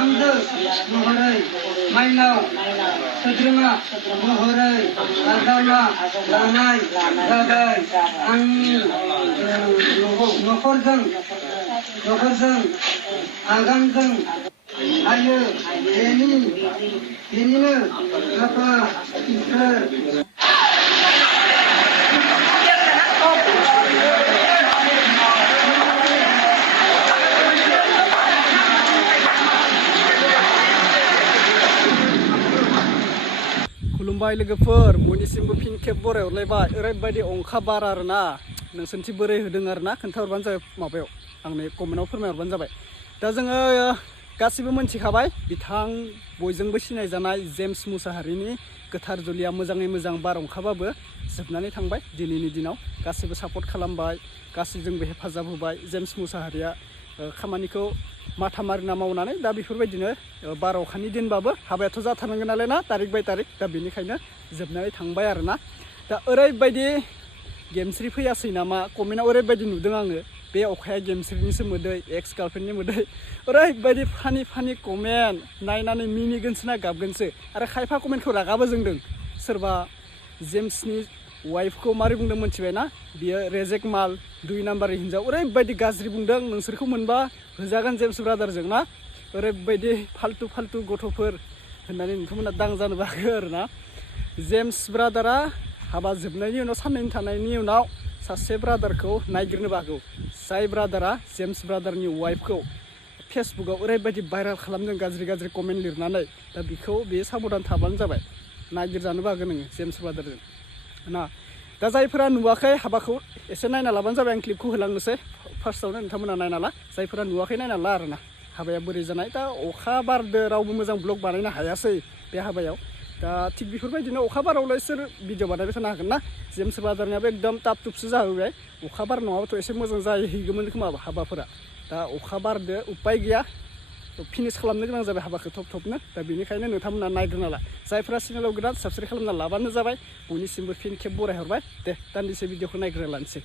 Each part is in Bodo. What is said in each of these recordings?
आंगो महरै माइनाव सोद्रोमा महरै आजावना लानाय जाबाय आंनि नखरजों आगानजों हायो बेनिनो आफा इसोर खुलुमबाय लोगोफोर बयनिसिमबो फिन खेब बरायहरलायबाय ओरैबायदि अंखा बार आरोना नोंसोरनिथिं बोरै होदों आरोना खोन्थाहरबानो जाबाय माबायाव आंनो कमेन्टआव फोरमायहरबानो जाबाय दा जोङो गासिबो मोनथिखाबाय बिथां बयजोंबो सिनायजानाय जेम्स मुसाहारिनि गोथार जुलिया मोजाङै मोजां बार अंखाबाबो जोबनानै थांबाय दिनैनि दिनाव गासिबो सापर्ट खालामबाय गासिबजोंबो हेफाजाब होबाय जेम्स मुसाहारिया खामानिखौ माथा मारिना मावनानै दा बेफोरबायदिनो बार अखानि दिनबाबो हाबायाथ' जाथारनांगोन नालाय ना तारिख बाय तारिख दा बेनिखायनो जोबनानै थांबाय आरोना दा ओरैबायदि गेमस्रि फैयासै नामा कमेन्टआव ओरैबायदि नुदों आङो बे अखाया गेमस्रिनिसो मोदै एक्स गार्लफ्रेन्डनि मोदै ओरैबायदि फानि कमेन्ट नायनानै मिनिगोनसो ना गाबगोनसो आरो खायफा कमेन्टखौ रागाबो जोंदों सोरबा जेम्सनि वाइफखौ मारै बुंदों मोनथिबाय ना बियो रेजेक माल 2 नाम्बारनि हिन्जाव ओरैबायदि गाज्रि बुंदों नोंसोरखौ मोनबा होजागोन जेम्स ब्रादारजों ना ओरैबायदि फाल्तु गथ'फोर होननानै नोंथांमोना दांजानोबो हागौ आरोना जेम्स ब्रादारा हाबा जोबनायनि उनाव साननैनि थानायनि उनाव सासे ब्रादारखौ नायगिरनोबो हागौ जाय ब्रादारा जेम्स ब्रादारनि वाइफखौ फेसबुकाव ओरैबायदि भाइरेल खालामदों गाज्रि कमेन्ट लिरनानै दा बेखौ बे साबधान थाबानो जाबाय नागिरजानोबो हागोन नोङो जेम्स ब्रादारजों ना दा जायफोरा नुवाखै हाबाखौ एसे नायना लाबानो जाबाय आं क्लिपखौ होलांनोसै फार्स्टआवनो नोंथांमोना नायना ला जायफोरा नुवाखै नायना ला आरोना हाबाया बोरै जानाय दा अखा बारदो रावबो मोजां ब्लग बानायनो हायासै बे हाबायाव दा थिग बेफोरबायदिनो अखा बारावलाय सोर भिडिअ बानायबाय थानो हागोन ना जेम्स ब्रादारनियाबो एकदम टाप टुपसो जाहैबाय अखा बार नङाबाथ' एसे मोजां जाहैगौमोन खोमा हाबाफोरा दा अखा बारदो उपाय गैया फिनिश खालामनो गोनां जाबाय हाबाखौ थबनो दा बेनिखायनो नोंथांमोना नायग्रोना ला जायफोरा चेनेलाव गोदान साबस्क्राइब खालामना लाबानो जाबाय बयनिसिमबो फिन खेब बरायहरबाय दे दान्दिसे भिडिअखौ नायग्रोना लानोसै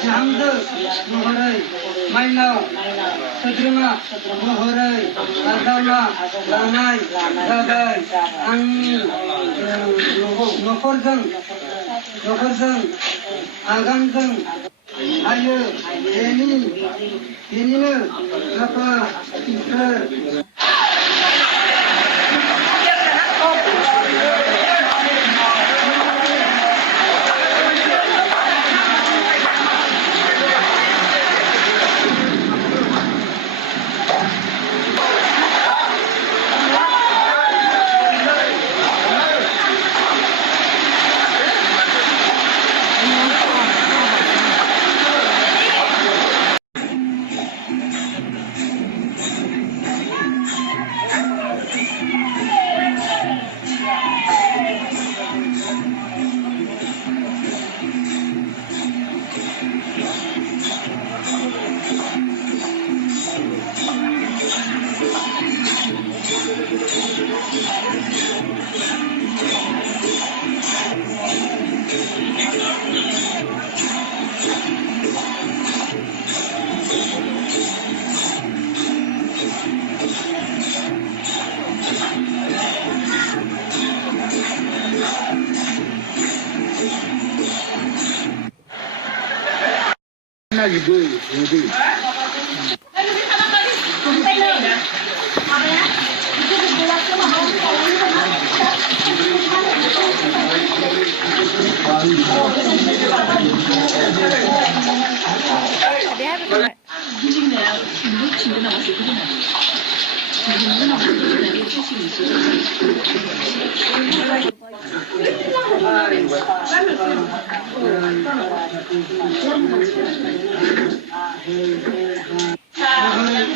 Sehangga Muharai Mainau Sedrima Muharai Adama Lanai Gabai Angin Nokorjang Aganjang Ayo Ini Apa Tikar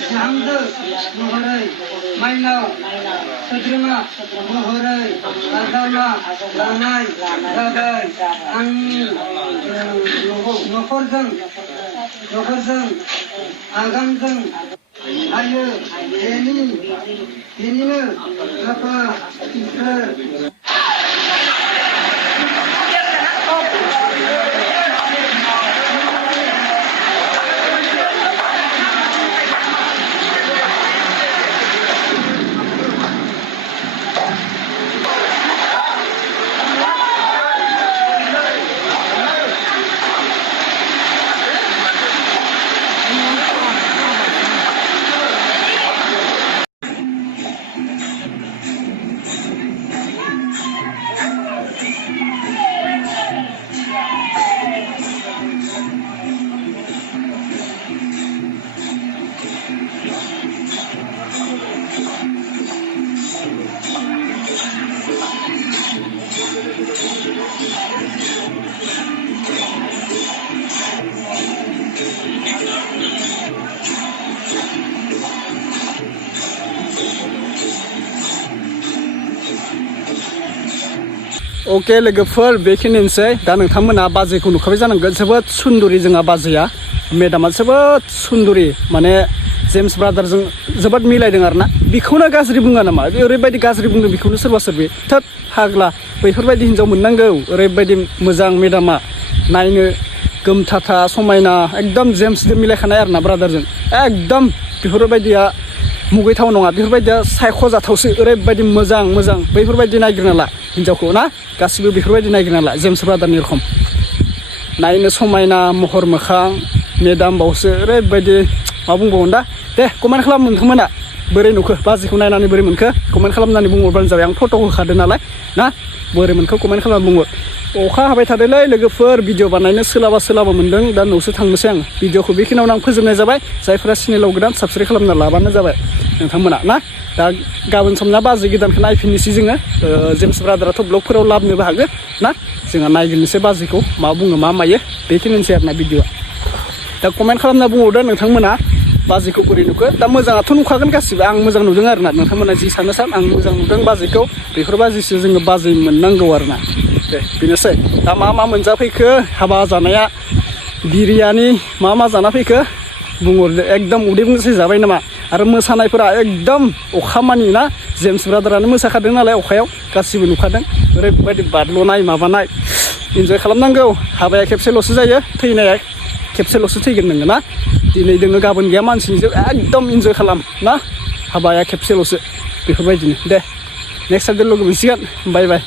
Sehangga Muharai Mainau Sedrima Muharai Adama Lanai Gabai Angin Nokorjang Aganjang Ayo Ini Apa Tikar Oke लोगोफोर बेखिनिसै दा नोंथांमोना बाजैखौ नुखाबाय जानांगोन जोबोद सुन्दुरि जोंहा बाजैया मेडामा जोबोद सुन्दुरि माने जेम्स ब्रादारजों जोबोद मिलायदों आरोना बेखौनो गाज्रि बुङा नामा ओरैबायदि गाज्रि बुंदों बेखौनो सोरबा सोरबि थोद हाग्ला बैफोरबायदि हिन्जाव मोननांगौ ओरैबायदि मोजां मेडामा नायनो गोमथाथा समायना एकदम जेम्सजों मिलायखानाय आरोना ब्रादारजों एकदम बेफोरबायदिया मुगैथाव नङा बेफोरबायदिया सायख'जाथावसो ओरैबायदि मोजां बैफोरबायदि नागिरना ला हिन्जावखौ ना गासिबो बेफोरबायदि नागिरना ला जेम्स ब्रादारनि रखम नायनो समायना महर मोखां मेडाम बावसो ओरैबायदि मा बुंबावगोन दा दे कमेन्ट खालाम नोंथांमोना बोरै नुखो बाजैखौ नायनानै बोरै मोनखो कमेन्ट खालामनानै बुंहरबानो जाबाय आं फट' होखादों नालाय ना बोरै मोनखो कमेन्ट खालामना बुंहर अखा हाबाय थादोंलै लोगोफोर भिडिअ बानायनो सोलाबा मोनदों दा न'सो थांनोसै आं भिडिअखौ बेखिनियावनो आं फोजोबनाय जाबाय जायफोरा चेनेलाव गोदान साबस्क्राइब खालामना लाबानो जाबाय नोंथांमोना ना दा गाबोन समना बाजै गोदानखौ नायफिननोसै जोङो जेम्स ब्रादाराथ' ब्लगफोराव लाबोनोबो हागोन ना जोंहा नायगिरनोसै बाजैखौ मा बुङो मा मायो बेखिनिसै आरोना भिडिअआ दा कमेन्ट खालामना बुंहरदो नोंथांमोना बाजैखौ बोरै नुखो दा मोजाङाथ' नुखागोन गासिबो आं मोजां नुदों आरोना नोंथांमोना जि सानो सान आं मोजां नुदों बाजैखौ बेफोर बाजैसो जोङो बाजै मोननांगौ आरोना दे बेनोसै दा मा मा मोनजाफैखो हाबा जानाया बिरियानि मा जाना फैखो बुंहरदो एकदम उदै बुंसे जाबाय नामा आरो मोसानायफोरा एकदम अखा मानि ना जेम्स ब्रादारानो मोसाखादों नालाय अखायाव गासिबो नुखादों ओरैबायदि बारल'नाय माबानाय इन्जय खालामनांगौ हाबाया खेबसेल'सो जायो थैनाया खेबसेल'सो थैगोन नोङो ना दिनै दोङो गाबोन गैया मानसिनिजों एकदम इन्जय खालाम ना हाबाया खेबसेल'सो बेफोरबायदिनो दे नेक्स्ट सानडे लोगो मोनसिगोन बाय बाय